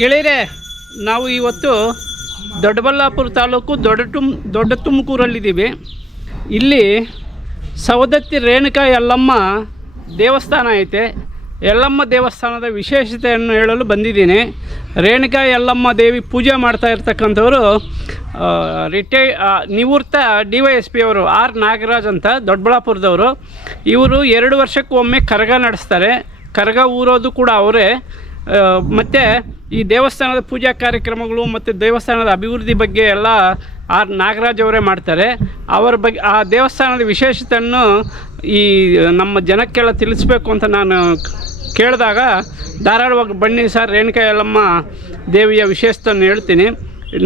ಗೆಳೆಯರೆ, ನಾವು ಇವತ್ತು ದೊಡ್ಡಬಳ್ಳಾಪುರ ತಾಲೂಕು ದೊಡ್ಡ ತುಮ್, ದೊಡ್ಡ ತುಮಕೂರಲ್ಲಿದ್ದೀವಿ. ಇಲ್ಲಿ ಸವದತ್ತಿ ರೇಣುಕಾ ಯಲ್ಲಮ್ಮ ದೇವಸ್ಥಾನ ಐತೆ. ಯಲ್ಲಮ್ಮ ದೇವಸ್ಥಾನದ ವಿಶೇಷತೆಯನ್ನು ಹೇಳಲು ಬಂದಿದ್ದೀನಿ. ರೇಣುಕಾ ಯಲ್ಲಮ್ಮ ದೇವಿ ಪೂಜೆ ಮಾಡ್ತಾ ಇರ್ತಕ್ಕಂಥವರು ರಿಟೈ ನಿವೃತ್ತ ಡಿ ವೈ ಎಸ್ ಪಿ ಅವರು ಆರ್ ನಾಗರಾಜ್ ಅಂತ ದೊಡ್ಡಬಳ್ಳಾಪುರದವರು. ಇವರು ಎರಡು ವರ್ಷಕ್ಕೊಮ್ಮೆ ಕರಗ ನಡೆಸ್ತಾರೆ. ಕರಗ ಊರೋದು ಕೂಡ ಅವರೇ. ಮತ್ತು ಈ ದೇವಸ್ಥಾನದ ಪೂಜಾ ಕಾರ್ಯಕ್ರಮಗಳು ಮತ್ತು ದೇವಸ್ಥಾನದ ಅಭಿವೃದ್ಧಿ ಬಗ್ಗೆ ಎಲ್ಲ ಆರ್ ನಾಗರಾಜ್ ಅವರೇ ಮಾಡ್ತಾರೆ. ಅವರ ಬಗ್ಗೆ ಆ ದೇವಸ್ಥಾನದ ವಿಶೇಷತೆಯನ್ನು ಈ ನಮ್ಮ ಜನಕ್ಕೆಲ್ಲ ತಿಳಿಸ್ಬೇಕು ಅಂತ ನಾನು ಕೇಳಿದಾಗ ಧಾರಾಳವಾಗಿ ಬನ್ನಿ ಸರ್ ರೇಣುಕಾ ಯಲ್ಲಮ್ಮ ದೇವಿಯ ವಿಶೇಷತೆಯನ್ನು ಹೇಳ್ತೀನಿ.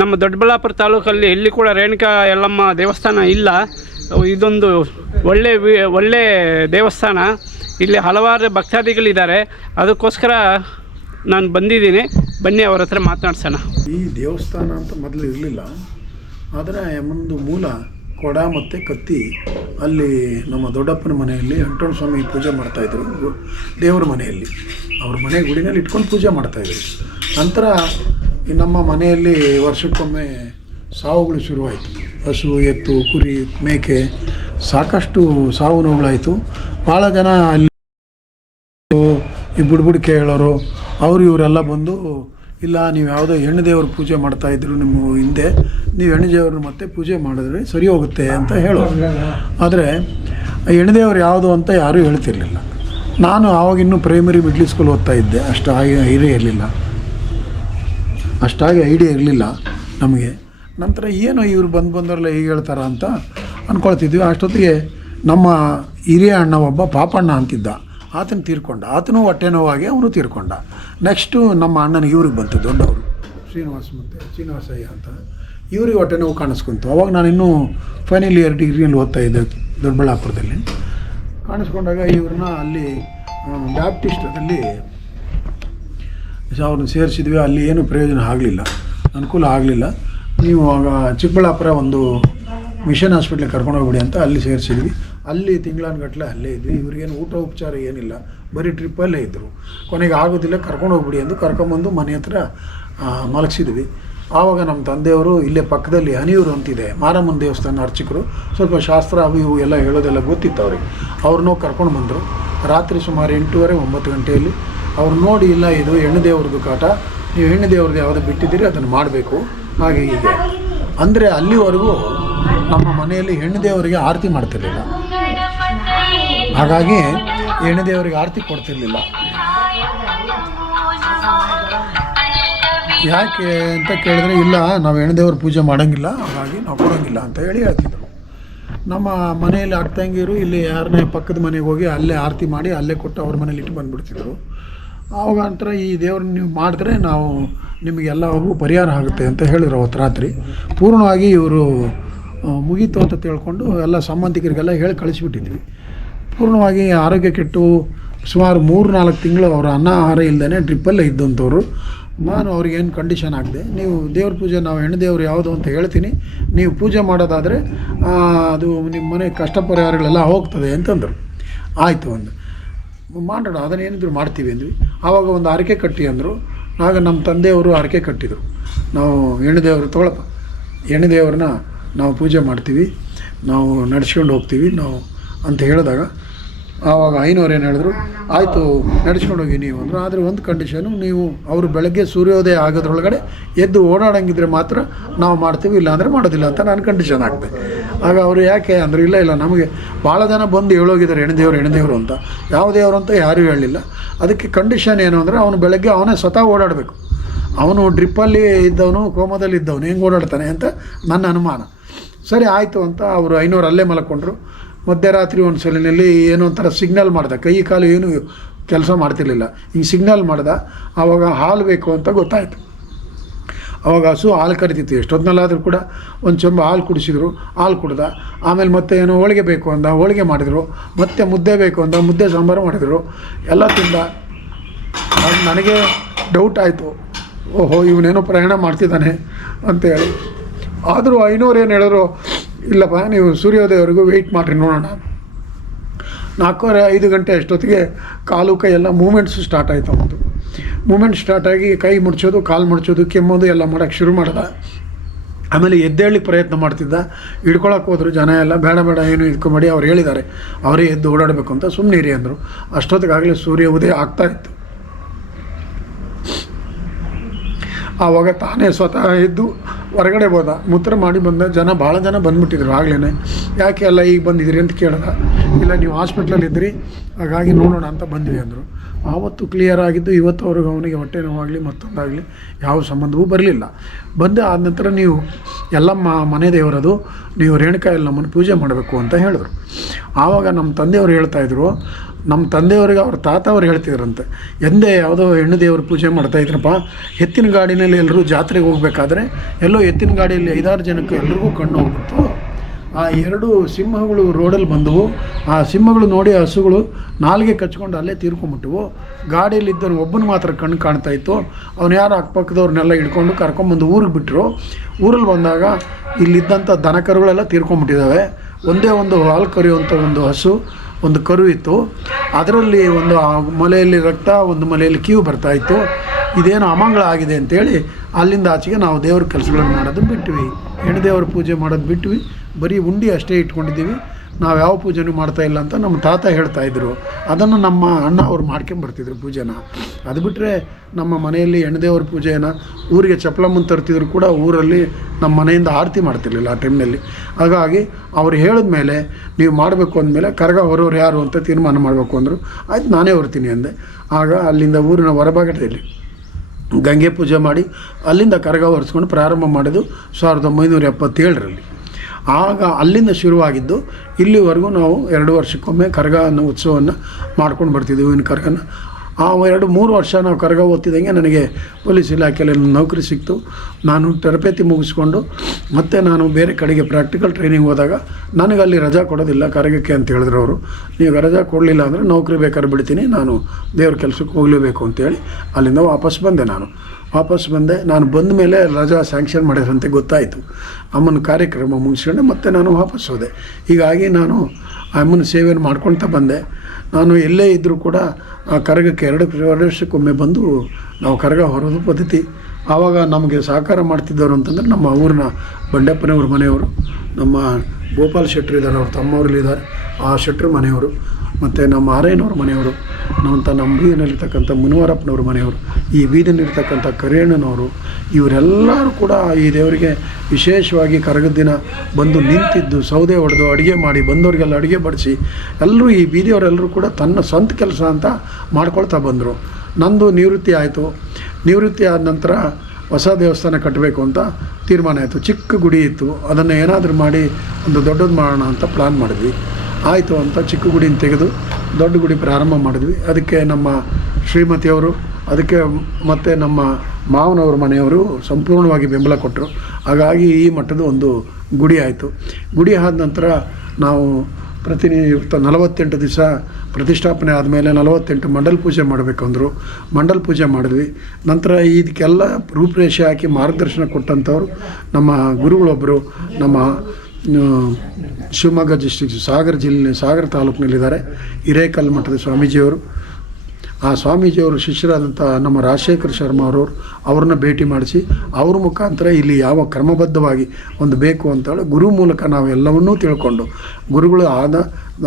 ನಮ್ಮ ದೊಡ್ಡಬಳ್ಳಾಪುರ ತಾಲೂಕಲ್ಲಿ ಎಲ್ಲಿ ಕೂಡ ರೇಣುಕಾ ಯಲ್ಲಮ್ಮ ದೇವಸ್ಥಾನ ಇಲ್ಲ. ಇದೊಂದು ಒಳ್ಳೆ ಒಳ್ಳೆ ದೇವಸ್ಥಾನ. ಇಲ್ಲಿ ಹಲವಾರು ಭಕ್ತಾದಿಗಳಿದ್ದಾರೆ. ಅದಕ್ಕೋಸ್ಕರ ನಾನು ಬಂದಿದ್ದೀನಿ. ಬನ್ನಿ ಅವ್ರ ಹತ್ರ ಮಾತನಾಡ್ಸೋಣ ಈ ದೇವಸ್ಥಾನ ಅಂತ ಮೊದಲು ಇರಲಿಲ್ಲ. ಆದರೆ ಒಂದು ಮೂಲ ಕೊಡ ಮತ್ತು ಕತ್ತಿ ಅಲ್ಲಿ ನಮ್ಮ ದೊಡ್ಡಪ್ಪನ ಮನೆಯಲ್ಲಿ ಅಂಟೋಣ ಸ್ವಾಮಿ ಪೂಜೆ ಮಾಡ್ತಾಯಿದ್ರು ದೇವ್ರ ಮನೆಯಲ್ಲಿ. ಅವ್ರ ಮನೆ ಗುಡಿನಲ್ಲಿ ಇಟ್ಕೊಂಡು ಪೂಜೆ ಮಾಡ್ತಾಯಿದ್ರು ನಂತರ ನಮ್ಮ ಮನೆಯಲ್ಲಿ ವರ್ಷಕ್ಕೊಮ್ಮೆ ಸಾವುಗಳು ಶುರುವಾಯಿತು. ಹಸು, ಎತ್ತು, ಕುರಿ, ಮೇಕೆ, ಸಾಕಷ್ಟು ಸಾವು ನೋವುಗಳಾಯಿತು. ಭಾಳ ಜನ ಅಲ್ಲಿ ಈ ಬುಡ್ಬುಡಿಕೆ ಹೇಳೋರು ಅವರು ಇವರೆಲ್ಲ ಬಂದು, ಇಲ್ಲ, ನೀವು ಯಾವುದೋ ಹೆಣ್ಣು ದೇವ್ರ ಪೂಜೆ ಮಾಡ್ತಾ ಇದ್ರು ನಿಮ್ಮ ಹಿಂದೆ, ನೀವು ಹೆಣ್ಣು ದೇವ್ರನ್ನ ಮತ್ತೆ ಪೂಜೆ ಮಾಡಿದ್ರೆ ಸರಿ ಹೋಗುತ್ತೆ ಅಂತ ಹೇಳೋರು. ಆದರೆ ಹೆಣ್ಣು ದೇವ್ರು ಯಾವುದು ಅಂತ ಯಾರೂ ಹೇಳ್ತಿರ್ಲಿಲ್ಲ. ನಾನು ಆವಾಗಿನ್ನೂ ಪ್ರೈಮರಿ ಮಿಡ್ಲ್ ಸ್ಕೂಲ್ ಓದ್ತಾ ಇದ್ದೆ ಅಷ್ಟಾಗಿ ಐಡಿಯಾ ಇರಲಿಲ್ಲ. ಅಷ್ಟಾಗಿ ಐಡಿಯಾ ಇರಲಿಲ್ಲ ನಮಗೆ. ನಂತರ ಏನೋ ಇವರು ಬಂದು ಬಂದವರೆಲ್ಲ ಹೀಗೆ ಹೇಳ್ತಾರ ಅಂತ ಅಂದ್ಕೊಳ್ತಿದ್ವಿ ಅಷ್ಟೊತ್ತಿಗೆ ನಮ್ಮ ಹಿರಿಯ ಅಣ್ಣ ಒಬ್ಬ ಪಾಪಣ್ಣ ಅಂತಿದ್ದ. ಆತನ ತೀರ್ಕೊಂಡ. ಆತನು ಹೊಟ್ಟೆ ನೋವಾಗಿ ಅವನು ತೀರ್ಕೊಂಡ. ನೆಕ್ಸ್ಟು ನಮ್ಮ ಅಣ್ಣನಿಗೆ ಇವ್ರಿಗೆ ಬಂತು, ದೊಡ್ಡವರು. ಶ್ರೀನಿವಾಸ್ ಮತ್ತು ಶ್ರೀನಿವಾಸಯ್ಯ ಅಂತ. ಇವ್ರಿಗೆ ಹೊಟ್ಟೆ ನೋವು ಕಾಣಿಸ್ಕೊಂತು. ಅವಾಗ ನಾನು ಇನ್ನೂ ಫೈನಲ್ ಇಯರ್ ಡಿಗ್ರಿಯಲ್ಲಿ ಓದ್ತಾ ಇದ್ದೆ ದೊಡ್ಡಬಳ್ಳಾಪುರದಲ್ಲಿ. ಕಾಣಿಸ್ಕೊಂಡಾಗ ಇವ್ರನ್ನ ಅಲ್ಲಿ ಬ್ಯಾಪ್ಟಿಸ್ಟದಲ್ಲಿ ಅವ್ರನ್ನ ಸೇರಿಸಿದ್ವಿ. ಅಲ್ಲಿ ಏನು ಪ್ರಯೋಜನ ಆಗಲಿಲ್ಲ. ಅನುಕೂಲ ಆಗಲಿಲ್ಲ. ನೀವು ಆಗ ಚಿಕ್ಕಬಳ್ಳಾಪುರ ಒಂದು ಮಿಷನ್ ಹಾಸ್ಪಿಟ್ಲಿಗೆ ಕರ್ಕೊಂಡು ಹೋಗ್ಬಿಡಿ ಅಂತ ಅಲ್ಲಿ ಸೇರಿಸಿದ್ವಿ. ಅಲ್ಲಿ ತಿಂಗಳಾನ್ಗಟ್ಲೆ ಅಲ್ಲೇ ಇದ್ವಿ. ಇವ್ರಿಗೇನು ಊಟ ಉಪಚಾರ ಏನಿಲ್ಲ. ಬರೀ ಟ್ರಿಪ್ಪಲ್ಲೇ ಇದ್ದರು ಕೊನೆಗೆ ಆಗೋದಿಲ್ಲ ಕರ್ಕೊಂಡು ಹೋಗ್ಬಿಡಿ ಎಂದು ಕರ್ಕೊಂಬಂದು ಮನೆ ಹತ್ರ ಮಲಗಿಸಿದ್ವಿ. ಆವಾಗ ನಮ್ಮ ತಂದೆಯವರು ಇಲ್ಲೇ ಪಕ್ಕದಲ್ಲಿ ಹನಿಯೂರು ಅಂತಿದೆ, ಮಾರಮ್ಮನ ದೇವಸ್ಥಾನ ಅರ್ಚಕರು. ಸ್ವಲ್ಪ ಶಾಸ್ತ್ರ, ಅವು ಇವು ಎಲ್ಲ ಹೇಳೋದೆಲ್ಲ ಗೊತ್ತಿತ್ತು ಅವ್ರಿಗೆ. ಅವ್ರನ್ನೂ ಕರ್ಕೊಂಡು ಬಂದರು. ರಾತ್ರಿ ಸುಮಾರು ಎಂಟೂವರೆ, ಒಂಬತ್ತು ಗಂಟೆಯಲ್ಲಿ ಅವ್ರು ನೋಡಿ, ಇಲ್ಲ, ಇದು ಹೆಣ್ಣು ದೇವ್ರದ್ದು ಕಾಟ. ನೀವು ಹೆಣ್ಣು ದೇವ್ರದ್ದು ಯಾವುದು ಬಿಟ್ಟಿದ್ದೀರಿ, ಅದನ್ನು ಮಾಡಬೇಕು. ಹಾಗೆ ಹೀಗೆ. ಅಂದರೆ ಅಲ್ಲಿವರೆಗೂ ನಮ್ಮ ಮನೆಯಲ್ಲಿ ಹೆಣ್ಣು ದೇವರಿಗೆ ಆರತಿ ಮಾಡ್ತಿರ್ಲಿಲ್ಲ. ಹಾಗಾಗಿ ಎಣ್ಣೆ ದೇವರಿಗೆ ಆರತಿ ಕೊಡ್ತಿರ್ಲಿಲ್ಲ. ಯಾಕೆ ಅಂತ ಕೇಳಿದ್ರೆ, ಇಲ್ಲ, ನಾವು ಎಣ್ಣೆದೇವ್ರ ದೇವ್ರ ಪೂಜೆ ಮಾಡೋಂಗಿಲ್ಲ, ಹಾಗಾಗಿ ನಾವು ಕೊಡೋಂಗಿಲ್ಲ ಅಂತ ಹೇಳಿ ಹೇಳ್ತಿದ್ರು. ನಮ್ಮ ಮನೆಯಲ್ಲಿ ಅಕ್ಕಂಗಿರು ಇಲ್ಲಿ ಯಾರನ್ನೇ ಪಕ್ಕದ ಮನೆಗೆ ಹೋಗಿ ಅಲ್ಲೇ ಆರತಿ ಮಾಡಿ ಅಲ್ಲೇ ಕೊಟ್ಟು ಅವ್ರ ಮನೇಲಿ ಇಟ್ಟು ಬಂದುಬಿಡ್ತಿದ್ರು. ಆವಾಗ ನಂತರ ಈ ದೇವ್ರನ್ನ ನೀವು ಮಾಡಿದ್ರೆ ನಾವು ನಿಮಗೆಲ್ಲವೂ ಪರಿಹಾರ ಆಗುತ್ತೆ ಅಂತ ಹೇಳಿದ್ರು ಅವತ್ತು ರಾತ್ರಿ. ಪೂರ್ಣವಾಗಿ ಇವರು ಮುಗೀತು ಅಂತ ತಿಳ್ಕೊಂಡು ಎಲ್ಲ ಸಂಬಂಧಿಕರಿಗೆಲ್ಲ ಹೇಳಿ ಕಳಿಸ್ಬಿಟ್ಟಿದ್ವಿ. ಪೂರ್ಣವಾಗಿ ಆರೋಗ್ಯ ಕೆಟ್ಟು ಸುಮಾರು ಮೂರು ನಾಲ್ಕು ತಿಂಗಳು ಅವರು ಅನ್ನ ಆಹಾರ ಇಲ್ಲದೇ ಡ್ರಿಪ್ಪಲ್ಲೇ ಇದ್ದಂಥವ್ರು. ನಾನು ಅವ್ರಿಗೇನು ಕಂಡೀಷನ್ ಆಗಿದೆ, ನೀವು ದೇವ್ರ ಪೂಜೆ, ನಾವು ಹೆಣ್ಣು ದೇವ್ರು ಯಾವುದು ಅಂತ ಹೇಳ್ತೀನಿ. ನೀವು ಪೂಜೆ ಮಾಡೋದಾದರೆ ಅದು ನಿಮ್ಮ ಮನೆ ಕಷ್ಟ ಪರಿಹಾರಗಳೆಲ್ಲ ಹೋಗ್ತದೆ ಅಂತಂದರು. ಆಯಿತು ಒಂದು ಮಾಡೋಣ ಅದನ್ನೇನಿದ್ರು ಮಾಡ್ತೀವಿ ಅಂದ್ವಿ. ಆವಾಗ ಒಂದು ಹರಕೆ ಕಟ್ಟಿ ಅಂದರು. ಆಗ ನಮ್ಮ ತಂದೆಯವರು ಹರಕೆ ಕಟ್ಟಿದರು. ನಾವು ಹೆಣ್ಣು ದೇವರು, ತೊಗೊಳಪ್ಪ. ಹೆಣ್ಣು ದೇವ್ರನ್ನ ನಾವು ಪೂಜೆ ಮಾಡ್ತೀವಿ. ನಾವು ನಡ್ಸ್ಕೊಂಡು ಹೋಗ್ತೀವಿ. ನಾವು ಅಂತ ಹೇಳಿದಾಗ ಆವಾಗ ಐನವ್ರು ಏನು ಹೇಳಿದ್ರು, ಆಯಿತು ನಡೆಸ್ಕೊಂಡು ಹೋಗಿ ನೀವು. ಅಂದರು. ಆದರೆ ಒಂದು ಕಂಡೀಷನು ನೀವು ಅವರು ಬೆಳಗ್ಗೆ ಸೂರ್ಯೋದಯ ಆಗೋದ್ರೊಳಗಡೆ ಎದ್ದು ಓಡಾಡೋಂಗಿದ್ರೆ ಮಾತ್ರ ನಾವು ಮಾಡ್ತೀವಿ ಇಲ್ಲ ಅಂದರೆ ಮಾಡೋದಿಲ್ಲ ಅಂತ ನಾನು ಕಂಡೀಷನ್ ಹಾಕಿದೆ. ಆಗ ಅವರು ಯಾಕೆ ಅಂದರೆ, ಇಲ್ಲ ಇಲ್ಲ, ನಮಗೆ ಭಾಳ ಜನ ಬಂದು ಹೇಳೋಗಿದ್ದಾರೆ, ಹೆಣ್ದೇವ್ರು ಹೆಣ್ದೇವ್ರು ಅಂತ. ಯಾವ ದೇವರು ಅಂತ ಯಾರೂ ಹೇಳಲಿಲ್ಲ. ಅದಕ್ಕೆ ಕಂಡೀಷನ್ ಏನು ಅಂದರೆ, ಅವನು ಬೆಳಗ್ಗೆ ಅವನೇ ಸ್ವತಃ ಓಡಾಡಬೇಕು. ಅವನು ಡ್ರಿಪ್ಪಲ್ಲಿ ಇದ್ದವನು, ಕೋಮದಲ್ಲಿ ಇದ್ದವನು, ಹೆಂಗೆ ಓಡಾಡ್ತಾನೆ ಅಂತ ನನ್ನ ಅನುಮಾನ. ಸರಿ, ಆಯಿತು ಅಂತ ಅವರು ಐನೂರು ಅಲ್ಲೇ ಮಲ್ಕೊಂಡ್ರು. ಮಧ್ಯರಾತ್ರಿ ಒಂದು ಸಲಿನಲ್ಲಿ ಏನೋ ಒಂಥರ ಸಿಗ್ನಲ್ ಮಾಡ್ದೆ. ಕೈ ಕಾಲು ಏನು ಕೆಲಸ ಮಾಡ್ತಿರ್ಲಿಲ್ಲ. ಹಿಂಗೆ ಸಿಗ್ನಲ್ ಮಾಡ್ದೆ, ಆವಾಗ ಹಾಲು ಬೇಕು ಅಂತ ಗೊತ್ತಾಯಿತು. ಅವಾಗ ಹಸು ಹಾಲು ಕರಿತಿತ್ತು. ಎಷ್ಟೊತ್ತಿನಲ್ಲಾದರೂ ಕೂಡ ಒಂದು ಚೊಂಬ ಹಾಲು ಕುಡಿಸಿದ್ರು, ಹಾಲು ಕುಡ್ದ. ಆಮೇಲೆ ಮತ್ತೆ ಏನೋ ಹೋಳಿಗೆ ಬೇಕು ಅಂದ, ಹೋಳಿಗೆ ಮಾಡಿದರು. ಮತ್ತೆ ಮುದ್ದೆ ಬೇಕು ಅಂದ, ಮುದ್ದೆ ಸಾಂಬಾರು ಮಾಡಿದರು. ಎಲ್ಲ ತಿಂದ. ನನಗೆ ಡೌಟ್ ಆಯಿತು. ಓಹೋ ಇವನೇನೋ ಪ್ರಯಾಣ ಮಾಡ್ತಿದ್ದಾನೆ ಅಂತೇಳಿ. ಆದರೂ ಐನೂರು ಏನು ಹೇಳಿದ್ರು ಇಲ್ಲಪ್ಪ, ನೀವು ಸೂರ್ಯೋದಯವರೆಗೂ ವೆಯ್ಟ್ ಮಾಡಿರಿ, ನೋಡೋಣ. ನಾಲ್ಕೂವರೆ, ಐದು ಗಂಟೆ ಅಷ್ಟೊತ್ತಿಗೆ ಕಾಲು ಕೈ ಎಲ್ಲ ಮೂಮೆಂಟ್ಸು ಸ್ಟಾರ್ಟ್ ಆಯಿತು ಅವತ್ತು ಮೂಮೆಂಟ್ ಸ್ಟಾರ್ಟ್ ಆಗಿ ಕೈ ಮುಡ್ಚೋದು, ಕಾಲು ಮುಡ್ಚೋದು, ಕೆಮ್ಮೋದು ಎಲ್ಲ ಮಾಡೋಕ್ಕೆ ಶುರು ಮಾಡ್ದ. ಆಮೇಲೆ ಎದ್ದೇಳಲಿಕ್ಕೆ ಪ್ರಯತ್ನ ಮಾಡ್ತಿದ್ದ. ಹಿಡ್ಕೊಳಕ್ಕೆ ಹೋದರು ಜನ ಎಲ್ಲ, ಬೇಡ ಬೇಡ, ಏನು ಇದ್ಕೊಂಬೇಡಿ, ಅವ್ರು ಹೇಳಿದ್ದಾರೆ. ಅವರೇ ಎದ್ದು ಓಡಾಡಬೇಕು ಅಂತ ಸುಮ್ಮನೆ ಇರಿ ಅಂದರು. ಅಷ್ಟೊತ್ತಿಗಾಗಲೇ ಸೂರ್ಯ ಉದಯ ಆಗ್ತಾ ಇತ್ತು ಆವಾಗ ತಾನೇ ಸ್ವತಃ ಎದ್ದು ಹೊರಗಡೆ ಹೋದ. ಮೂತ್ರ ಮಾಡಿ ಬಂದ ಜನ, ಭಾಳ ಜನ ಬಂದ್ಬಿಟ್ಟಿದ್ರು ಆಗಲೇ ಯಾಕೆ ಅಲ್ಲ, ಈಗ ಬಂದಿದ್ದೀರಿ ಅಂತ ಕೇಳಿದ. ಇಲ್ಲ, ನೀವು ಹಾಸ್ಪಿಟ್ಲಲ್ಲಿ ಇದ್ರಿ ಹಾಗಾಗಿ ನೋಡೋಣ ಅಂತ ಬಂದ್ವಿ ಅಂದರು. ಆವತ್ತು ಕ್ಲಿಯರ್ ಆಗಿದ್ದು ಇವತ್ತು ಅವನಿಗೆ ಹೊಟ್ಟೆ ನೋವಾಗಲಿ, ಮತ್ತೊಂದಾಗಲಿ ಯಾವ ಸಂಬಂಧವೂ ಬರಲಿಲ್ಲ. ಬಂದು ಆದ ನಂತರ ನೀವು, ಎಲ್ಲಮ್ಮ ಮನೆ ದೇವರದು, ನೀವು ರೇಣುಕಾ ಎಲ್ಲಮ್ಮನ ಪೂಜೆ ಮಾಡಬೇಕು ಅಂತ ಹೇಳಿದ್ರು. ಆವಾಗ ನಮ್ಮ ತಂದೆಯವರು ಹೇಳ್ತಾಯಿದ್ರು ನಮ್ಮ ತಂದೆಯವ್ರಿಗೆ ಅವ್ರ ತಾತ ಅವ್ರು ಹೇಳ್ತಿದ್ರಂತೆ, ಎಂದೇ ಯಾವುದೋ ಹೆಣ್ಣು ದೇವ್ರ ಪೂಜೆ ಮಾಡ್ತಾ ಇದ್ರಪ್ಪ, ಎತ್ತಿನ ಗಾಡಿನಲ್ಲಿ ಎಲ್ಲರೂ ಜಾತ್ರೆಗೆ ಹೋಗ್ಬೇಕಾದ್ರೆ ಎಲ್ಲೋ ಎತ್ತಿನ ಗಾಡಿಯಲ್ಲಿ ಐದಾರು ಜನಕ್ಕೆ ಎಲ್ರಿಗೂ ಕಣ್ಣು ಹೋಗ್ಬಿಟ್ಟು ಆ ಎರಡು ಸಿಂಹಗಳು ರೋಡಲ್ಲಿ ಬಂದವು. ಆ ಸಿಂಹಗಳು ನೋಡಿ ಹಸುಗಳು ನಾಲ್ಗೆ ಕಚ್ಕೊಂಡು ಅಲ್ಲೇ ತೀರ್ಕೊಂಬಿಟ್ಟವು ಗಾಡಿಯಲ್ಲಿದ್ದವನು ಒಬ್ಬನ ಮಾತ್ರ ಕಣ್ಣು ಕಾಣ್ತಾ ಇತ್ತು. ಅವನು ಯಾರು ಅಕ್ಕಪಕ್ಕದವ್ರನ್ನೆಲ್ಲ ಹಿಡ್ಕೊಂಡು ಕರ್ಕೊಂಬಂದು ಊರಿಗೆ ಬಿಟ್ಟರು ಊರಲ್ಲಿ ಬಂದಾಗ ಇಲ್ಲಿದ್ದಂಥ ದನಕರುಗಳೆಲ್ಲ ತೀರ್ಕೊಂಬಿಟ್ಟಿದ್ದಾವೆ. ಒಂದೇ ಒಂದು ಹಾಲು ಕರೆಯುವಂಥ ಒಂದು ಹಸು ಒಂದು ಕರು ಇತ್ತು. ಅದರಲ್ಲಿ ಒಂದು ಮಲೆಯಲ್ಲಿ ರಕ್ತ, ಒಂದು ಮಲೆಯಲ್ಲಿ ಕೀವು ಬರ್ತಾ ಇತ್ತು. ಇದೇನು ಅಮಂಗಳ ಆಗಿದೆ ಅಂತೇಳಿ ಅಲ್ಲಿಂದ ಆಚೆಗೆ ನಾವು ದೇವ್ರ ಕೆಲಸಗಳನ್ನು ಮಾಡೋದು ಬಿಟ್ವಿ. ಹೆಣ್ಣು ದೇವ್ರ ಪೂಜೆ ಮಾಡೋದು ಬಿಟ್ವಿ. ಬರೀ ಉಂಡಿ ಅಷ್ಟೇ ಇಟ್ಕೊಂಡಿದ್ದೀವಿ. ನಾವು ಯಾವ ಪೂಜೆನೂ ಮಾಡ್ತಾ ಇಲ್ಲ ಅಂತ ನಮ್ಮ ತಾತ ಹೇಳ್ತಾ ಇದ್ರು. ಅದನ್ನು ನಮ್ಮ ಅಣ್ಣ ಅವ್ರು ಮಾಡ್ಕೊಂಬರ್ತಿದ್ರು ಪೂಜೆನ. ಅದು ಬಿಟ್ಟರೆ ನಮ್ಮ ಮನೆಯಲ್ಲಿ ಹೆಣ್ದೇವ್ರ ಪೂಜೆನ ಊರಿಗೆ ಚಪ್ಪಲಮ್ಮನ ತರ್ತಿದ್ರು ಕೂಡ ಊರಲ್ಲಿ ನಮ್ಮ ಮನೆಯಿಂದ ಆರತಿ ಮಾಡ್ತಿರ್ಲಿಲ್ಲ ಆ ಟೈಮ್ನಲ್ಲಿ ಹಾಗಾಗಿ ಅವ್ರು ಹೇಳಿದ ಮೇಲೆ ನೀವು ಮಾಡಬೇಕು ಅಂದಮೇಲೆ ಕರಗ ಹೊರವ್ರು ಯಾರು ಅಂತ ತೀರ್ಮಾನ ಮಾಡಬೇಕು ಅಂದರು. ಆಯ್ತು ನಾನೇ ಹೊರ್ತೀನಿ ಅಂದೆ. ಆಗ ಅಲ್ಲಿಂದ ಊರಿನ ಹೊರಭಾಗದಲ್ಲಿ ಗಂಗೆ ಪೂಜೆ ಮಾಡಿ ಅಲ್ಲಿಂದ ಕರಗ ಹೊರಿಸ್ಕೊಂಡು ಪ್ರಾರಂಭ ಮಾಡಿದ್ದು ಸಾವಿರದ ಒಂಬೈನೂರ ಎಪ್ಪತ್ತೇಳರಲ್ಲಿ. ಆಗ ಅಲ್ಲಿಂದ ಶುರುವಾಗಿದ್ದು, ಇಲ್ಲಿವರೆಗೂ ನಾವು ಎರಡು ವರ್ಷಕ್ಕೊಮ್ಮೆ ಕರಗ ಅನ್ನೋ ಉತ್ಸವವನ್ನು ಮಾಡ್ಕೊಂಡು ಬರ್ತಿದ್ವಿ, ಹೂವಿನ ಕರಗನ ಆ ಎರಡು ಮೂರು ವರ್ಷ ನಾವು ಕರಗ ಓದ್ತಿದ್ದಂಗೆ ನನಗೆ ಪೊಲೀಸ್ ಇಲಾಖೆಯಲ್ಲಿ ನೌಕರಿ ಸಿಕ್ತು. ನಾನು ತರಬೇತಿ ಮುಗಿಸ್ಕೊಂಡು, ಮತ್ತೆ ನಾನು ಬೇರೆ ಕಡೆಗೆ ಪ್ರಾಕ್ಟಿಕಲ್ ಟ್ರೈನಿಂಗ್ ಹೋದಾಗ ನನಗೆ ಅಲ್ಲಿ ರಜಾ ಕೊಡೋದಿಲ್ಲ ಕರಗಕ್ಕೆ ಅಂತ ಹೇಳಿದ್ರು ಅವರು. ನೀವು ರಜಾ ಕೊಡಲಿಲ್ಲ ಅಂದರೆ ನೌಕರಿ ಬೇಕಾದ್ರೆ ಬಿಡ್ತೀನಿ, ನಾನು ದೇವ್ರ ಕೆಲಸಕ್ಕೆ ಹೋಗಲೇಬೇಕು ಅಂತೇಳಿ ಅಲ್ಲಿಂದ ವಾಪಸ್ ಬಂದೆ ನಾನು. ವಾಪಸ್ ಬಂದೆ. ನಾನು ಬಂದ ಮೇಲೆ ರಜಾ ಸ್ಯಾಂಕ್ಷನ್ ಮಾಡಿದ್ರಂತೆ ಗೊತ್ತಾಯಿತು. ಅಮ್ಮನ ಕಾರ್ಯಕ್ರಮ ಮುಗಿಸ್ಕೊಂಡು, ಮತ್ತೆ ನಾನು ವಾಪಸ್ ಹೋದೆ. ಹೀಗಾಗಿ ನಾನು ಅಮ್ಮನ ಸೇವೆಯನ್ನು ಮಾಡ್ಕೊಳ್ತಾ ಬಂದೆ. ನಾನು ಎಲ್ಲೇ ಇದ್ದರೂ ಕೂಡ ಆ ಕರಗಕ್ಕೆ ಎರಡು ವರ್ಷಕ್ಕೊಮ್ಮೆ ಬಂದು ನಾವು ಕರಗ ಹೊರದು ಪದ್ಧತಿ. ಆವಾಗ ನಮಗೆ ಸಹಕಾರ ಮಾಡ್ತಿದ್ದವರು ಅಂತಂದರೆ ನಮ್ಮ ಊರಿನ ಬಂಡೆಪ್ಪನವ್ರ ಮನೆಯವರು, ನಮ್ಮ ಗೋಪಾಲ್ ಶೆಟ್ಟರು ಇದ್ದಾರೆ, ಅವ್ರ ತಮ್ಮವ್ರಲ್ಲಿದ್ದಾರೆ ಆ ಶೆಟ್ಟರು ಮನೆಯವರು. ಮತ್ತು ನಮ್ಮ ಆರಯ್ಯನವ್ರ ಮನೆಯವರು ನಮ್ಮಂಥ ನಮ್ಮ ಬೀದಿನಲ್ಲಿರ್ತಕ್ಕಂಥ ಮುನಿವಾರಪ್ಪನವ್ರ ಮನೆಯವರು, ಈ ಬೀದಿನಲ್ಲಿರ್ತಕ್ಕಂಥ ಕರೇಣನವರು, ಇವರೆಲ್ಲರೂ ಕೂಡ ಈ ದೇವರಿಗೆ ವಿಶೇಷವಾಗಿ ಕರಗದ ದಿನ ಬಂದು ನಿಂತಿದ್ದು, ಸೌದೆ ಹೊಡೆದು ಅಡುಗೆ ಮಾಡಿ ಬಂದವರಿಗೆಲ್ಲ ಅಡುಗೆ ಬಡಿಸಿ, ಎಲ್ಲರೂ ಈ ಬೀದಿಯವರೆಲ್ಲರೂ ಕೂಡ ತನ್ನ ಸ್ವಂತ ಕೆಲಸ ಅಂತ ಮಾಡ್ಕೊಳ್ತಾ ಬಂದರು. ನಂದು ನಿವೃತ್ತಿ ಆಯಿತು. ನಿವೃತ್ತಿ ಆದ ನಂತರ ಹೊಸ ದೇವಸ್ಥಾನ ಕಟ್ಟಬೇಕು ಅಂತ ತೀರ್ಮಾನ ಆಯಿತು. ಚಿಕ್ಕ ಗುಡಿ ಇತ್ತು. ಅದನ್ನು ಏನಾದರೂ ಮಾಡಿ ಒಂದು ದೊಡ್ಡದು ಮಾಡೋಣ ಅಂತ ಪ್ಲ್ಯಾನ್ ಮಾಡಿದ್ವಿ. ಆಯಿತು ಅಂತ ಚಿಕ್ಕ ಗುಡಿನ ತೆಗೆದು ದೊಡ್ಡ ಗುಡಿ ಪ್ರಾರಂಭ ಮಾಡಿದ್ವಿ. ಅದಕ್ಕೆ ನಮ್ಮ ಶ್ರೀಮತಿಯವರು, ಅದಕ್ಕೆ ಮತ್ತು ನಮ್ಮ ಮಾವನವ್ರ ಮನೆಯವರು ಸಂಪೂರ್ಣವಾಗಿ ಬೆಂಬಲ ಕೊಟ್ಟರು. ಹಾಗಾಗಿ ಈ ಮಟ್ಟದ ಒಂದು ಗುಡಿ ಆಯಿತು. ಗುಡಿ ಆದ ನಂತರ ನಾವು ಪ್ರತಿನಿಯುಕ್ತ ನಲವತ್ತೆಂಟು ದಿವಸ ಪ್ರತಿಷ್ಠಾಪನೆ ಆದಮೇಲೆ ನಲವತ್ತೆಂಟು ಮಂಡಲ್ ಪೂಜೆ ಮಾಡಬೇಕಂದ್ರು ಮಂಡಲ್ ಪೂಜೆ ಮಾಡಿದ್ವಿ. ನಂತರ ಇದಕ್ಕೆಲ್ಲ ರೂಪರೇಷೆ ಹಾಕಿ ಮಾರ್ಗದರ್ಶನ ಕೊಟ್ಟಂಥವ್ರು ನಮ್ಮ ಗುರುಗಳೊಬ್ಬರು ನಮ್ಮ ಶಿವಮೊಗ್ಗ ಡಿಸ್ಟಿಕ್ ಸಾಗರ ಜಿಲ್ಲೆ, ಸಾಗರ ತಾಲೂಕಿನಲ್ಲಿದ್ದಾರೆ ಹಿರೇಕಲ್ ಮಠದ ಸ್ವಾಮೀಜಿಯವರು. ಆ ಸ್ವಾಮೀಜಿಯವರು ಶಿಷ್ಯರಾದಂಥ ನಮ್ಮ ರಾಜಶೇಖರ್ ಶರ್ಮ ಅವರವರು, ಅವ್ರನ್ನ ಭೇಟಿ ಮಾಡಿಸಿ ಅವ್ರ ಮುಖಾಂತರ ಇಲ್ಲಿ ಯಾವ ಕ್ರಮಬದ್ಧವಾಗಿ ಒಂದು ಬೇಕು ಅಂತೇಳಿ ಗುರು ಮೂಲಕ ನಾವು ಎಲ್ಲವನ್ನೂ ತಿಳ್ಕೊಂಡು ಗುರುಗಳು ಆದ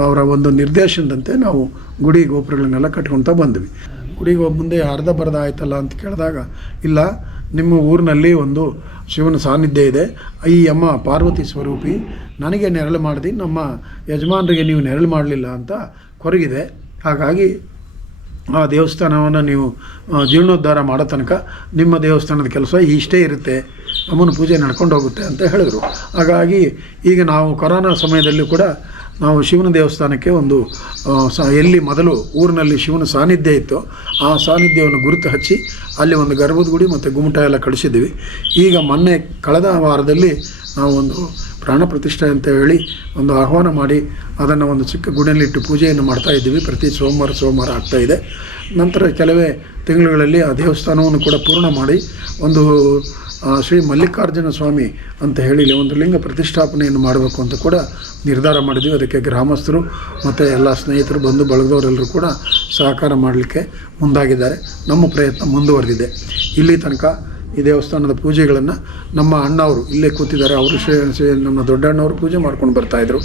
ಅವರ ಒಂದು ನಿರ್ದೇಶನದಂತೆ ನಾವು ಗುಡಿ ಗೋಪುರಗಳನ್ನೆಲ್ಲ ಕಟ್ಕೊಳ್ತಾ ಬಂದ್ವಿ. ಗುಡಿಗೆ ಮುಂದೆ ಅರ್ಧ ಬರ್ದ ಆಯ್ತಲ್ಲ ಅಂತ ಕೇಳಿದಾಗ ಇಲ್ಲ ನಿಮ್ಮ ಊರಿನಲ್ಲಿ ಒಂದು ಶಿವನ ಸಾನ್ನಿಧ್ಯ ಇದೆ. ಈ ಅಮ್ಮ ಪಾರ್ವತಿ ಸ್ವರೂಪಿ, ನನಗೆ ನೆರಳು ಮಾಡಿದಿ, ನಮ್ಮ ಯಜಮಾನರಿಗೆ ನೀವು ನೆರಳು ಮಾಡಲಿಲ್ಲ ಅಂತ ಕೊರಗಿದೆ. ಹಾಗಾಗಿ ಆ ದೇವಸ್ಥಾನವನ್ನು ನೀವು ಜೀರ್ಣೋದ್ಧಾರ ಮಾಡೋ ತನಕ ನಿಮ್ಮ ದೇವಸ್ಥಾನದ ಕೆಲಸ ಇಷ್ಟೇ ಇರುತ್ತೆ. ಅಮ್ಮನ ಪೂಜೆ ನಡ್ಕೊಂಡು ಹೋಗುತ್ತೆ ಅಂತ ಹೇಳಿದರು. ಹಾಗಾಗಿ ಈಗ ನಾವು ಕೊರೋನಾ ಸಮಯದಲ್ಲಿ ಕೂಡ ನಾವು ಶಿವನ ದೇವಸ್ಥಾನಕ್ಕೆ ಒಂದು ಸ, ಎಲ್ಲಿ ಮೊದಲು ಊರಿನಲ್ಲಿ ಶಿವನ ಸಾನ್ನಿಧ್ಯ ಇತ್ತು ಆ ಸಾನ್ನಿಧ್ಯವನ್ನು ಗುರುತು ಹಚ್ಚಿ ಅಲ್ಲಿ ಒಂದು ಗರ್ಭದ ಗುಡಿ ಮತ್ತು ಗುಮಟ ಎಲ್ಲ ಕಳಿಸಿದ್ವಿ. ಈಗ ಮೊನ್ನೆ ಕಳೆದ ವಾರದಲ್ಲಿ ನಾವು ಒಂದು ಪ್ರಾಣ ಪ್ರತಿಷ್ಠೆ ಅಂತ ಹೇಳಿ ಒಂದು ಆಹ್ವಾನ ಮಾಡಿ ಅದನ್ನು ಒಂದು ಚಿಕ್ಕ ಗುಡಿಯಲ್ಲಿಟ್ಟು ಪೂಜೆಯನ್ನು ಮಾಡ್ತಾ ಇದ್ದೀವಿ. ಪ್ರತಿ ಸೋಮವಾರ ಸೋಮವಾರ ಆಗ್ತಾ ಇದೆ. ನಂತರ ಕೆಲವೇ ತಿಂಗಳುಗಳಲ್ಲಿ ಆ ದೇವಸ್ಥಾನವನ್ನು ಕೂಡ ಪೂರ್ಣ ಮಾಡಿ ಒಂದು ಶ್ರೀ ಮಲ್ಲಿಕಾರ್ಜುನ ಸ್ವಾಮಿ ಅಂತ ಹೇಳಿ ಒಂದು ಲಿಂಗ ಪ್ರತಿಷ್ಠಾಪನೆಯನ್ನು ಮಾಡಬೇಕು ಅಂತ ಕೂಡ ನಿರ್ಧಾರ ಮಾಡಿದ್ವಿ. ಅದಕ್ಕೆ ಗ್ರಾಮಸ್ಥರು ಮತ್ತು ಎಲ್ಲ ಸ್ನೇಹಿತರು, ಬಂಧು ಬಳಗದವರೆಲ್ಲರೂ ಕೂಡ ಸಹಕಾರ ಮಾಡಲಿಕ್ಕೆ ಮುಂದಾಗಿದ್ದಾರೆ. ನಮ್ಮ ಪ್ರಯತ್ನ ಮುಂದುವರೆದಿದೆ. ಇಲ್ಲಿ ತನಕ ಈ ದೇವಸ್ಥಾನದ ಪೂಜೆಗಳನ್ನು ನಮ್ಮ ಅಣ್ಣವರು ಇಲ್ಲೇ ಕೂತಿದ್ದಾರೆ. ಅವರು ಶ್ರೀ ನಮ್ಮ ದೊಡ್ಡಣ್ಣವರು ಪೂಜೆ ಮಾಡ್ಕೊಂಡು ಬರ್ತಾಯಿದ್ರು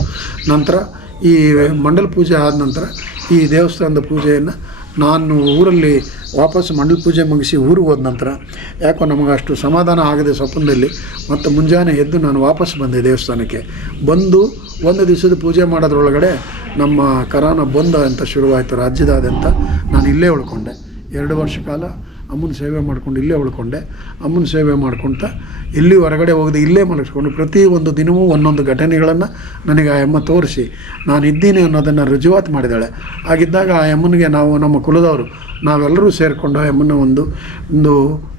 ನಂತರ ಈ ಮಂಡಲ ಪೂಜೆ ಆದ ನಂತರ ಈ ದೇವಸ್ಥಾನದ ಪೂಜೆಯನ್ನು ನಾನು ಊರಲ್ಲಿ ವಾಪಸ್ ಮಂಡಲ ಪೂಜೆ ಮುಗಿಸಿ ಊರಿಗೆ ಹೋದ ನಂತರ, ಯಾಕೋ ನಮಗೆ ಅಷ್ಟು ಸಮಾಧಾನ ಆಗದೆ ಸ್ವಪ್ನದಲ್ಲಿ, ಮತ್ತು ಮುಂಜಾನೆ ಎದ್ದು ನಾನು ವಾಪಸ್ ಬಂದೆ ದೇವಸ್ಥಾನಕ್ಕೆ. ಬಂದು ಒಂದು ದಿವಸದ ಪೂಜೆ ಮಾಡೋದ್ರೊಳಗಡೆ ನಮ್ಮ ಕರೋನಾ ಬಂದ ಅಂತ ಶುರುವಾಯಿತು, ರಾಜ್ಯದಾದ್ಯಂತ ನಾನು ಇಲ್ಲೇ ಉಳ್ಕೊಂಡೆ. ಎರಡು ವರ್ಷ ಕಾಲ ಅಮ್ಮನ ಸೇವೆ ಮಾಡ್ಕೊಂಡು ಇಲ್ಲೇ ಉಳ್ಕೊಂಡೆ. ಅಮ್ಮನ ಸೇವೆ ಮಾಡ್ಕೊಳ್ತಾ ಇಲ್ಲಿ ಹೊರಗಡೆ ಹೋಗದೆ ಇಲ್ಲೇ ಮಲಗಿಸ್ಕೊಂಡು ಪ್ರತಿ ಒಂದು ದಿನವೂ ಒಂದೊಂದು ಘಟನೆಗಳನ್ನು ನನಗೆ ಆ ಅಮ್ಮ ತೋರಿಸಿ. ನಾನು ಇದ್ದೀನಿ ಅನ್ನೋದನ್ನು ರುಜುವಾತು ಮಾಡಿದ್ದಾಳೆ ಹಾಗಿದ್ದಾಗ ಆ ಅಮ್ಮನಿಗೆ ನಾವು ನಮ್ಮ ಕುಲದವರು, ನಾವೆಲ್ಲರೂ ಸೇರಿಕೊಂಡು ಆ ಅಮ್ಮನ ಒಂದು ಒಂದು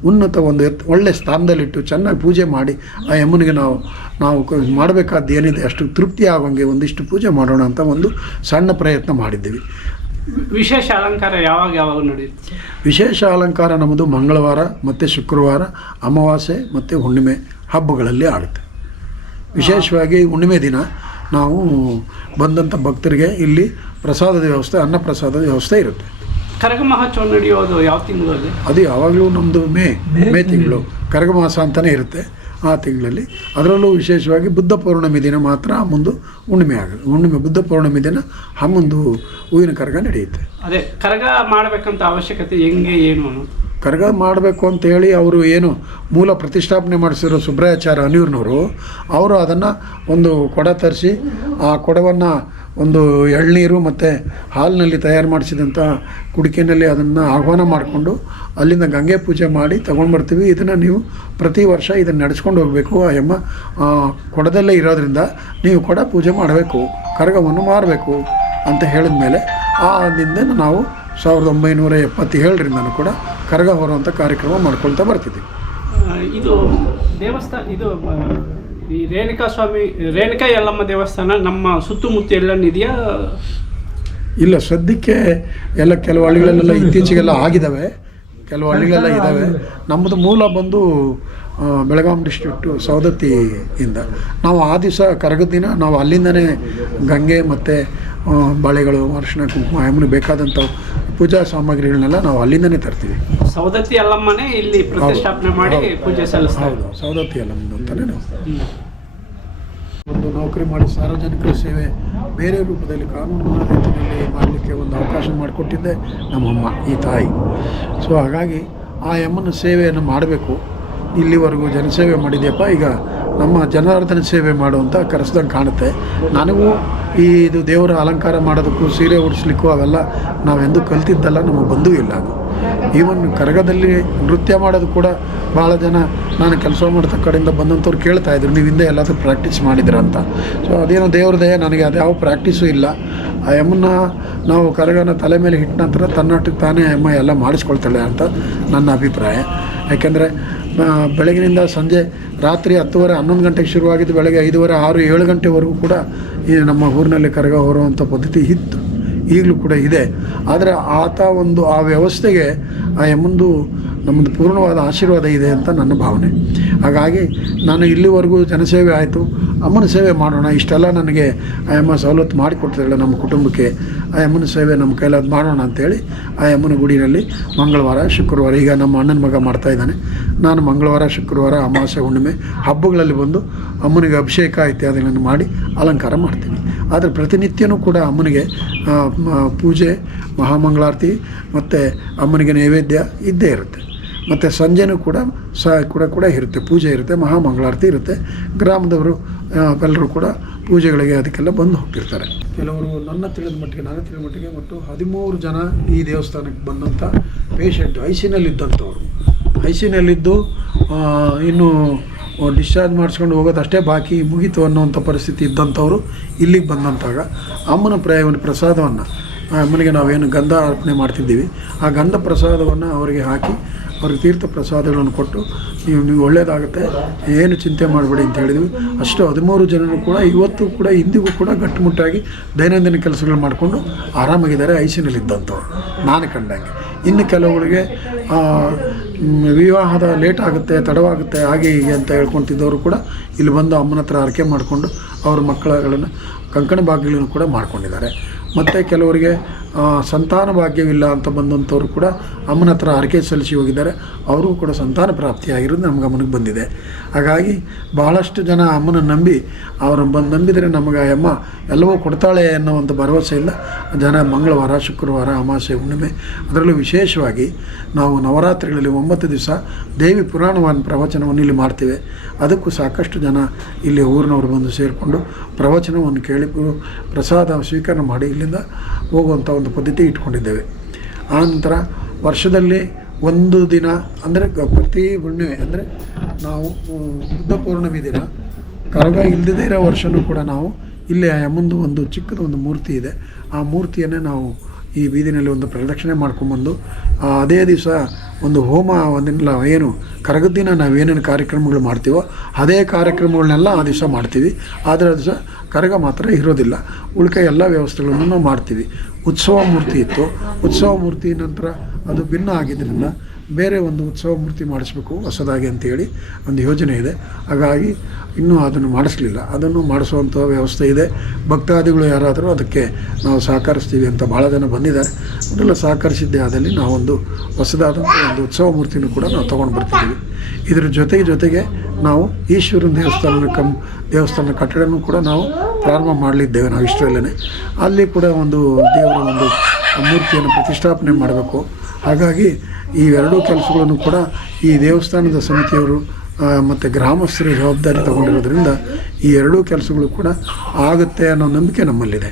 ಉನ್ನತ ಒಂದು ಎತ್, ಒಳ್ಳೆ ಸ್ಥಾನದಲ್ಲಿಟ್ಟು ಚೆನ್ನಾಗಿ ಪೂಜೆ ಮಾಡಿ ಆ ಅಮ್ಮನಿಗೆ ನಾವು ನಾವು ಮಾಡಬೇಕಾದ ಏನಿದೆ, ಅಷ್ಟು ತೃಪ್ತಿ ಆಗೋಂಗೆ ಒಂದಿಷ್ಟು ಪೂಜೆ ಮಾಡೋಣ ಅಂತ ಒಂದು ಸಣ್ಣ ಪ್ರಯತ್ನ ಮಾಡಿದ್ದೀವಿ. ವಿಶೇಷ ಅಲಂಕಾರ ಯಾವಾಗ ಯಾವಾಗ ನಡೆಯುತ್ತೆ? ವಿಶೇಷ ಅಲಂಕಾರ ನಮ್ಮದು ಮಂಗಳವಾರ ಮತ್ತು ಶುಕ್ರವಾರ ಅಮಾವಾಸ್ಯೆ ಮತ್ತು ಹುಣ್ಣಿಮೆ ಹಬ್ಬಗಳಲ್ಲಿ ಆಡುತ್ತೆ ವಿಶೇಷವಾಗಿ ಹುಣ್ಣಿಮೆ ದಿನ ನಾವು ಬಂದಂಥ ಭಕ್ತರಿಗೆ ಇಲ್ಲಿ ಪ್ರಸಾದದ ವ್ಯವಸ್ಥೆ ಅನ್ನ ಪ್ರಸಾದದ ವ್ಯವಸ್ಥೆ ಇರುತ್ತೆ. ಕರಗ ಮಹೋತ್ಸವ ನಡೆಯೋದು ಯಾವ ತಿಂಗಳಲ್ಲಿ? ಅದು ಯಾವಾಗಲೂ ನಮ್ಮದು ಮೇ ಮೇ ತಿಂಗಳು. ಕರಗ ಮಾಸ ಅಂತಲೇ ಇರುತ್ತೆ. ಆ ತಿಂಗಳಲ್ಲಿ. ಅದರಲ್ಲೂ ವಿಶೇಷವಾಗಿ ಬುದ್ಧ ಪೌರ್ಣಮಿ ದಿನ ಮಾತ್ರ ಮುಂದೆ ಹುಣ್ಣಿಮೆ ಆಗುತ್ತೆ ಹುಣ್ಣಿಮೆ ಬುದ್ಧ ಪೌರ್ಣಮಿ ದಿನ ಹಮ್ಮೊಂದು ಹೂವಿನ ಕರಗ ನಡೆಯುತ್ತೆ. ಅದೇ ಕರಗ ಮಾಡಬೇಕಂತ ಅವಶ್ಯಕತೆ ಹೆಂಗೆ ಏನು ಕರಗ ಮಾಡಬೇಕು ಅಂತ ಹೇಳಿ ಅವರು ಏನು ಮೂಲ ಪ್ರತಿಷ್ಠಾಪನೆ ಮಾಡಿಸಿರೋ ಸುಬ್ರಾಯಾಚಾರ್ಯ ಅನಿಯೂರ್ನವರು ಅವರು ಅದನ್ನು ಒಂದು ಕೊಡ ತರಿಸಿ ಆ ಕೊಡವನ್ನು ಒಂದು ಎಳ್ನೀರು ಮತ್ತು ಹಾಲಿನಲ್ಲಿ ತಯಾರು ಮಾಡಿಸಿದಂಥ ಕುಡಿಕೆಯಲ್ಲಿ ಅದನ್ನು ಆಹ್ವಾನ ಮಾಡಿಕೊಂಡು ಅಲ್ಲಿಂದ ಗಂಗೆ ಪೂಜೆ ಮಾಡಿ ತಗೊಂಡು ಬರ್ತೀವಿ ಇದನ್ನು ನೀವು ಪ್ರತಿ ವರ್ಷ ಇದನ್ನು ನಡೆಸ್ಕೊಂಡು ಹೋಗಬೇಕು. ಆ ಎಮ್ಮ ಕೊಡದಲ್ಲೇ ಇರೋದ್ರಿಂದ ನೀವು ಕೊಡ, ಪೂಜೆ ಮಾಡಬೇಕು. ಕರಗವನ್ನು ಮಾರಬೇಕು ಅಂತ ಹೇಳಿದ ಮೇಲೆ ಆ ದಿನದಿಂದ ನಾವು ಸಾವಿರದ ಒಂಬೈನೂರ ಎಪ್ಪತ್ತೇಳರಿಂದನೂ ಕೂಡ ಕರಗ ಹೊರುವಂಥ ಕಾರ್ಯಕ್ರಮ ಮಾಡ್ಕೊಳ್ತಾ ಬರ್ತಿದ್ದೀವಿ ಇದು ದೇವಸ್ಥಾನ, ಇದು ಈ ರೇಣುಕಾ ಸ್ವಾಮಿ ರೇಣುಕಾ ಯಲ್ಲಮ್ಮ ದೇವಸ್ಥಾನ ನಮ್ಮ ಸುತ್ತಮುತ್ತ ಎಲ್ಲ ಇದೆಯಾ? ಇಲ್ಲ ಸದ್ಯಕ್ಕೆ ಎಲ್ಲ ಕೆಲವು ಹಳ್ಳಿಗಳಲ್ಲೆಲ್ಲ ಇತ್ತೀಚೆಗೆಲ್ಲ ಆಗಿದ್ದಾವೆ ಕೆಲವು ಹಳ್ಳಿಗಳೆಲ್ಲ ಇದ್ದಾವೆ ನಮ್ಮದು ಮೂಲ ಬಂದು ಬೆಳಗಾಂ ಡಿಸ್ಟ್ರಿಕ್ಟು ಸವದತ್ತಿಯಿಂದ ನಾವು ಆ ದಿವಸ ಕರಗದ ದಿನ ನಾವು ಅಲ್ಲಿಂದನೇ ಗಂಗೆ ಮತ್ತು ಬಳೆಗಳು ಅರಿಶಿನ ಕುಂಕುಮ ಎಮ್ಮನಿಗೆ ಬೇಕಾದಂಥ ಪೂಜಾ ಸಾಮಗ್ರಿಗಳನ್ನೆಲ್ಲ ನಾವು ಅಲ್ಲಿಂದನೇ ತರ್ತೀವಿ. ಸವದತ್ತಿ ಅಲ್ಲಮ್ಮನೇ ಇಲ್ಲಿ ಪ್ರತಿಷ್ಠಾಪನೆ ಮಾಡಿ ಪೂಜೆ ಸಲ್ಲಿಸ್ತಾ ಹೌದು. ಸವದತ್ತಿ ಅಲ್ಲಮ್ಮನ ಅಂತಲೇ ನಾವು. ಒಂದು ನೌಕರಿ ಮಾಡಿ ಸಾರ್ವಜನಿಕರ ಸೇವೆ ಬೇರೆ ರೂಪದಲ್ಲಿ ಕಾನೂನು ರೀತಿಯಲ್ಲಿ ಮಾಡಲಿಕ್ಕೆ ಒಂದು ಅವಕಾಶ ಮಾಡಿಕೊಟ್ಟಿದ್ದೆ ನಮ್ಮಮ್ಮ ಈ ತಾಯಿ. ಸೊ ಹಾಗಾಗಿ ಆ ಅಮ್ಮನ ಸೇವೆಯನ್ನು ಮಾಡಬೇಕು. ಇಲ್ಲಿವರೆಗೂ ಜನಸೇವೆ ಮಾಡಿದ್ಯಪ್ಪ. ಈಗ ನಮ್ಮ ಜನಾರ್ದನ ಸೇವೆ ಮಾಡುವಂಥ ಕರೆಸ್ದಂಗೆ ಕಾಣುತ್ತೆ. ನನಗೂ ಈ ಇದು ದೇವರ ಅಲಂಕಾರ ಮಾಡೋದಕ್ಕೂ ಸೀರೆ ಉಡಿಸ್ಲಿಕ್ಕೂ ಅವೆಲ್ಲ ನಾವೆಂದೂ ಕಲ್ತಿದ್ದಲ್ಲ ನಮಗೆ ಬಂದೂ ಇಲ್ಲ ಅದು. ಈವನ್ ಕರಗದಲ್ಲಿ ನೃತ್ಯ ಮಾಡೋದು ಕೂಡ ಭಾಳ ಜನ ನಾನು ಕೆಲಸ ಮಾಡ್ತಕ್ಕ ಕಡೆಯಿಂದ ಬಂದಂಥವ್ರು ಕೇಳ್ತಾ ಇದ್ರು, ನೀವು ಹಿಂದೆ ಎಲ್ಲಾದರೂ ಪ್ರಾಕ್ಟೀಸ್ ಮಾಡಿದ್ರ ಅಂತ. ಸೊ ಅದೇನೋ ದೇವ್ರದೇ ನನಗೆ ಅದು ಯಾವ ಪ್ರಾಕ್ಟೀಸು ಇಲ್ಲ. ಆ ಎಮ್ಮನ್ನ ನಾವು ಕರಗನ ತಲೆ ಮೇಲೆ ಹಿಟ್ಟ ನಂತರ ತನ್ನಟ್ಟಿಗೆ ತಾನೇ ಅಮ್ಮ ಎಲ್ಲ ಮಾಡಿಸ್ಕೊಳ್ತಾಳೆ ಅಂತ ನನ್ನ ಅಭಿಪ್ರಾಯ. ಯಾಕೆಂದರೆ ಬೆಳಗಿನಿಂದ ಸಂಜೆ ರಾತ್ರಿ ಹತ್ತುವರೆ, ಹನ್ನೊಂದು ಗಂಟೆಗೆ ಶುರುವಾಗಿದ್ದು ಬೆಳಗ್ಗೆ ಐದುವರೆ, ಆರು, ಏಳು ಗಂಟೆವರೆಗೂ ಕೂಡ ಈ ನಮ್ಮ ಊರಿನಲ್ಲಿ ಕರಗ ಹೊರುವಂಥ ಪದ್ಧತಿ ಇತ್ತು. ಈಗಲೂ ಕೂಡ ಇದೆ. ಆದರೆ ಆತ ಒಂದು ಆ ವ್ಯವಸ್ಥೆಗೆ, ಆ ಯಮ್ಮಂದು ನಮ್ಮದು ಪೂರ್ಣವಾದ ಆಶೀರ್ವಾದ ಇದೆ ಅಂತ ನನ್ನ ಭಾವನೆ. ಹಾಗಾಗಿ ನಾನು ಇಲ್ಲಿವರೆಗೂ ಜನಸೇವೆ ಆಯಿತು. ಅಮ್ಮನ ಸೇವೆ ಮಾಡೋಣ. ಇಷ್ಟೆಲ್ಲ ನನಗೆ ಆ ಅಮ್ಮ ಸವಲತ್ತು ಮಾಡಿಕೊಡ್ತಾಳೆ ನಮ್ಮ ಕುಟುಂಬಕ್ಕೆ. ಆ ಅಮ್ಮನ ಸೇವೆ ನಮ್ಮ ಕೈಲಾದ ಮಾಡೋಣ ಅಂತೇಳಿ ಆ ಅಮ್ಮನ ಗುಡಿನಲ್ಲಿ ಮಂಗಳವಾರ, ಶುಕ್ರವಾರ, ಈಗ ನಮ್ಮ ಅಣ್ಣನ ಮಗ ಮಾಡ್ತಾ ಇದ್ದಾನೆ. ನಾನು ಮಂಗಳವಾರ, ಶುಕ್ರವಾರ ಅಮಾವಾಸ್ಯೆ ಹುಣ್ಣಿಮೆ ಹಬ್ಬಗಳಲ್ಲಿ ಬಂದು ಅಮ್ಮನಿಗೆ ಅಭಿಷೇಕ ಇತ್ಯಾದಿಗಳನ್ನು ಮಾಡಿ ಅಲಂಕಾರ ಮಾಡ್ತೀವಿ ಆದರೆ ಪ್ರತಿನಿತ್ಯನೂ ಕೂಡ ಅಮ್ಮನಿಗೆ ಪೂಜೆ, ಮಹಾಮಂಗಳಾರತಿ, ಮತ್ತು ಅಮ್ಮನಿಗೆ ನೈವೇದ್ಯ ಇದ್ದೇ ಇರುತ್ತೆ. ಮತ್ತು ಸಂಜೆನೂ ಕೂಡ ಸಹ ಕೂಡ ಕೂಡ ಇರುತ್ತೆ. ಪೂಜೆ ಇರುತ್ತೆ, ಮಹಾಮಂಗಳಾರತಿ ಇರುತ್ತೆ. ಗ್ರಾಮದವರು ಎಲ್ಲರೂ ಕೂಡ ಪೂಜೆಗಳಿಗೆ ಅದಕ್ಕೆಲ್ಲ ಬಂದು ಹೋಗ್ತಿರ್ತಾರೆ. ಕೆಲವರು ನನ್ನ ತಿಳಿದ ಮಟ್ಟಿಗೆ, ನಾನು ತಿಳಿದ ಮಟ್ಟಿಗೆ ಮತ್ತು ಹದಿಮೂರು ಜನ ಈ ದೇವಸ್ಥಾನಕ್ಕೆ ಬಂದಂಥ ಪೇಷಂಟ್ ಐ ಸಿನಲ್ಲಿದ್ದಂಥವ್ರು ಐ ಸಿನಲ್ಲಿದ್ದು ಇನ್ನು ಡಿಸ್ಚಾರ್ಜ್ ಮಾಡಿಸ್ಕೊಂಡು ಹೋಗೋದು ಅಷ್ಟೇ ಬಾಕಿ ಮುಗೀತು ಅನ್ನೋವಂಥ ಪರಿಸ್ಥಿತಿ ಇದ್ದಂಥವ್ರು ಇಲ್ಲಿಗೆ ಬಂದಂತಾಗ ಅಮ್ಮನ ಪ್ರಾಯವನ್ನು ಪ್ರಸಾದವನ್ನು ಅಮ್ಮನಿಗೆ ನಾವೇನು ಗಂಧ ಅರ್ಪಣೆ ಮಾಡ್ತಿದ್ದೀವಿ ಆ ಗಂಧ ಪ್ರಸಾದವನ್ನು ಅವರಿಗೆ ಹಾಕಿ ಅವ್ರಿಗೆ ತೀರ್ಥ ಪ್ರಸಾದಗಳನ್ನು ಕೊಟ್ಟು ನೀವು ನೀವು ಒಳ್ಳೆಯದಾಗುತ್ತೆ ಏನು ಚಿಂತೆ ಮಾಡಬೇಡಿ ಅಂತ ಹೇಳಿದ್ವಿ. ಅಷ್ಟು ಹದಿಮೂರು ಜನರು ಕೂಡ ಇವತ್ತು ಕೂಡ ಇಂದಿಗೂ ಕೂಡ ಗಟ್ಟುಮುಟ್ಟಾಗಿ ದೈನಂದಿನ ಕೆಲಸಗಳು ಮಾಡಿಕೊಂಡು ಆರಾಮಾಗಿದ್ದಾರೆ ಐಸಿನಲ್ಲಿದ್ದಂಥವ್ರು. ನಾನು ಕಂಡಂಗೆ. ಇನ್ನು ಮ್, ವಿವಾಹದ ಲೇಟ್ ಆಗುತ್ತೆ, ತಡವಾಗುತ್ತೆ, ಹಾಗೆ ಹೀಗೆ ಅಂತ ಹೇಳ್ಕೊತಿದ್ದವರು ಕೂಡ ಇಲ್ಲಿ ಬಂದು ಅಮ್ಮನ ಹತ್ರ ಹರಕೆ ಮಾಡಿಕೊಂಡು ಅವ್ರ ಮಕ್ಕಳುಗಳನ್ನು ಕಂಕಣ ಭಾಗ್ಯಗಳನ್ನು ಕೂಡ ಮಾಡ್ಕೊಂಡಿದ್ದಾರೆ. ಮತ್ತು ಕೆಲವರಿಗೆ ಸಂತಾನ ಭಾಗ್ಯವಿಲ್ಲ ಅಂತ ಬಂದಂಥವ್ರು ಕೂಡ ಅಮ್ಮನ ಹತ್ರ ಹರಕೆ ಸಲ್ಲಿಸಿ ಹೋಗಿದ್ದಾರೆ. ಅವ್ರಿಗೂ ಕೂಡ ಸಂತಾನ ಪ್ರಾಪ್ತಿಯಾಗಿರೋದು ನಮ್ಮ ಗಮನಕ್ಕೆ ಬಂದಿದೆ. ಹಾಗಾಗಿ ಬಹಳಷ್ಟು ಜನ ಅಮ್ಮನ ನಂಬಿ ಅವರು ಬಂದು ನಂಬಿದರೆ ನಮಗೆ ಅಮ್ಮ ಎಲ್ಲವೂ ಕೊಡ್ತಾಳೆ ಅನ್ನೋ ಒಂದು ಭರವಸೆಯಿಂದ ಜನ ಮಂಗಳವಾರ, ಶುಕ್ರವಾರ, ಅಮಾಸೆ, ಹುಣ್ಣಿಮೆ, ಅದರಲ್ಲೂ ವಿಶೇಷವಾಗಿ ನಾವು ನವರಾತ್ರಿಗಳಲ್ಲಿ ಒಂಬತ್ತು ದಿವಸ ದೇವಿ ಪುರಾಣವನ್ನು ಪ್ರವಚನವನ್ನು ಇಲ್ಲಿ ಮಾಡ್ತೇವೆ. ಅದಕ್ಕೂ ಸಾಕಷ್ಟು ಜನ ಇಲ್ಲಿ ಊರಿನವರು ಬಂದು ಸೇರಿಕೊಂಡು ಪ್ರವಚನವನ್ನು ಕೇಳಿ ಪ್ರಸಾದ ಸ್ವೀಕಾರ ಮಾಡಿ ಇಲ್ಲಿಂದ ಹೋಗುವಂಥ ಒಂದು ಪದ್ಧತಿ ಇಟ್ಕೊಂಡಿದ್ದೇವೆ. ಆನಂತರ ವರ್ಷದಲ್ಲಿ ಒಂದು ದಿನ, ಅಂದರೆ ಪ್ರತಿ ಹುಣ್ಣಿಮೆ, ಅಂದರೆ ನಾವು ಬುದ್ಧ ಪೌರ್ಣಮಿ ದಿನ, ಕರಗ ಇಲ್ಲದೇ ಇರೋ ವರ್ಷವೂ ಕೂಡ ನಾವು ಇಲ್ಲಿ ಅಮ್ಮಂದು ಒಂದು ಚಿಕ್ಕದ ಒಂದು ಮೂರ್ತಿ ಇದೆ. ಆ ಮೂರ್ತಿಯನ್ನೇ ನಾವು ಈ ಬೀದಿನಲ್ಲಿ ಒಂದು ಪ್ರದಕ್ಷಿಣೆ ಮಾಡ್ಕೊಂಬಂದು ಅದೇ ದಿವಸ ಒಂದು ಹೋಮ ಒಂದಿಲ್ಲ ಏನು ಕರಗದ ದಿನ ಏನೇನು ಕಾರ್ಯಕ್ರಮಗಳು ಮಾಡ್ತೀವೋ ಅದೇ ಕಾರ್ಯಕ್ರಮಗಳನ್ನೆಲ್ಲ ಆ ದಿವಸ ಮಾಡ್ತೀವಿ. ಆದರೆ ಆ ದಿವಸ ಕರಗ ಮಾತ್ರ ಇರೋದಿಲ್ಲ. ಉಳ್ಕ ಎಲ್ಲ ವ್ಯವಸ್ಥೆಗಳನ್ನು ನಾವು ಮಾಡ್ತೀವಿ. ಉತ್ಸವ ಮೂರ್ತಿ ಇತ್ತು. ಉತ್ಸವ ಮೂರ್ತಿ ನಂತರ ಅದು ಭಿನ್ನ ಆಗಿದ್ದರಿಂದ ಬೇರೆ ಒಂದು ಉತ್ಸವ ಮೂರ್ತಿ ಮಾಡಿಸ್ಬೇಕು, ಹೊಸದಾಗಿ ಅಂತೇಳಿ ಒಂದು ಯೋಜನೆ ಇದೆ. ಹಾಗಾಗಿ ಇನ್ನೂ ಅದನ್ನು ಮಾಡಿಸ್ಲಿಲ್ಲ. ಅದನ್ನು ಮಾಡಿಸುವಂಥ ವ್ಯವಸ್ಥೆ ಇದೆ. ಭಕ್ತಾದಿಗಳು ಯಾರಾದರೂ ಅದಕ್ಕೆ ನಾವು ಸಹಕರಿಸ್ತೀವಿ ಅಂತ ಭಾಳ ಜನ ಬಂದಿದ್ದಾರೆ. ಅವರೆಲ್ಲ ಸಹಕರಿಸಿದ್ದೆ ಆದಲ್ಲಿ ನಾವೊಂದು ಹೊಸದಾದಂಥ ಒಂದು ಉತ್ಸವ ಮೂರ್ತಿನೂ ಕೂಡ ನಾವು ತೊಗೊಂಡು ಬರ್ತಿದ್ದೀವಿ. ಇದರ ಜೊತೆಗೆ ಜೊತೆಗೆ ನಾವು ಈಶ್ವರನ ದೇವಸ್ಥಾನ ಕಂ ದೇವಸ್ಥಾನ ಕಟ್ಟಡನೂ ಕೂಡ ನಾವು ಪ್ರಾರಂಭ ಮಾಡಲಿದ್ದೇವೆ ನಾವು ಇಷ್ಟರಲ್ಲೇ ಅಲ್ಲಿ ಕೂಡ ಒಂದು ದೇವರ ಒಂದು ಮೂರ್ತಿಯನ್ನು ಪ್ರತಿಷ್ಠಾಪನೆ ಮಾಡಬೇಕು. ಹಾಗಾಗಿ ಈ ಎರಡೂ ಕೆಲಸಗಳನ್ನು ಕೂಡ ಈ ದೇವಸ್ಥಾನದ ಸಮಿತಿಯವರು ಮತ್ತು ಗ್ರಾಮಸ್ಥರು ಜವಾಬ್ದಾರಿ ತಗೊಂಡಿರೋದ್ರಿಂದ ಈ ಎರಡೂ ಕೆಲಸಗಳು ಕೂಡ ಆಗುತ್ತೆ ಅನ್ನೋ ನಂಬಿಕೆ ನಮ್ಮಲ್ಲಿದೆ.